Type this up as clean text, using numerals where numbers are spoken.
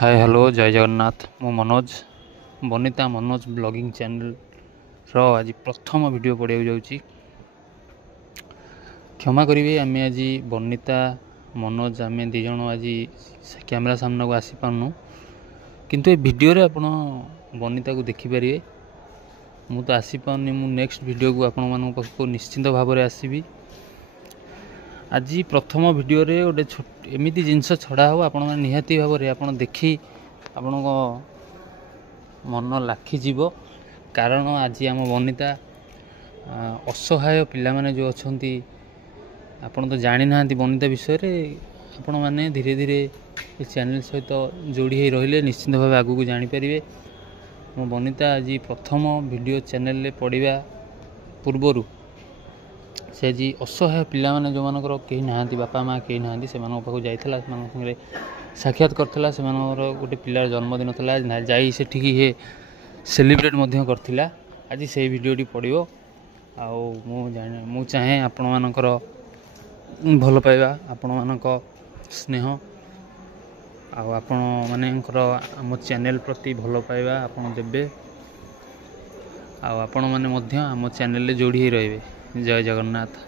Hi hello जय जगन्नाथ मु Manoj Banita Manoj blogging channel रो आज प्रथम वीडियो पड़े जाऊँगी। क्षमा करेंगे आम आज बनिता मनोज आम दिज आज कैमेरा सामना को आसी पार्नु किंतु ए वीडियो रे आपण बनिता को देखिपारे। मु तो आसी पार्नी मु नेक्स्ट वीडियो को आपण मान पाखक निश्चिंत भाव में आसबि। आज प्रथम वीडियो रे गोटे एमती जिनस छड़ा हो आपण निहाती भाव में आप देखी आपण मन लाखिजीव। कारण आज आम बनिता असहाय पिला माने जो अच्छा आपण तो जानी ना बनिता विषय रे आपण मैंने धीरे धीरे चैनल सहित जोड़ी हो रही निश्चिंत भाव आगू को जानीपारे। मो बनिता आज प्रथम वीडियो चैनल पढ़ा पूर्वर से जी असहाय पिला माने जो मानकर कहीं ना बापा माँ कहीं ना से पाखक जाइला से साक्षात करथिला। से गोटे पिलार जन्मदिन था जाई से ठीक हे सेलिब्रेट करथिला। आज से वीडियोटी पड़ो मु चाहे आपण मानकर भल पाइबा आपण मानक स्नेह आपण मानकर आम चैनल प्रति भल पाइबा आपण देबे आपण माने मध्य आम चैनल जोड़ी रहिबे। जय जगन्नाथ।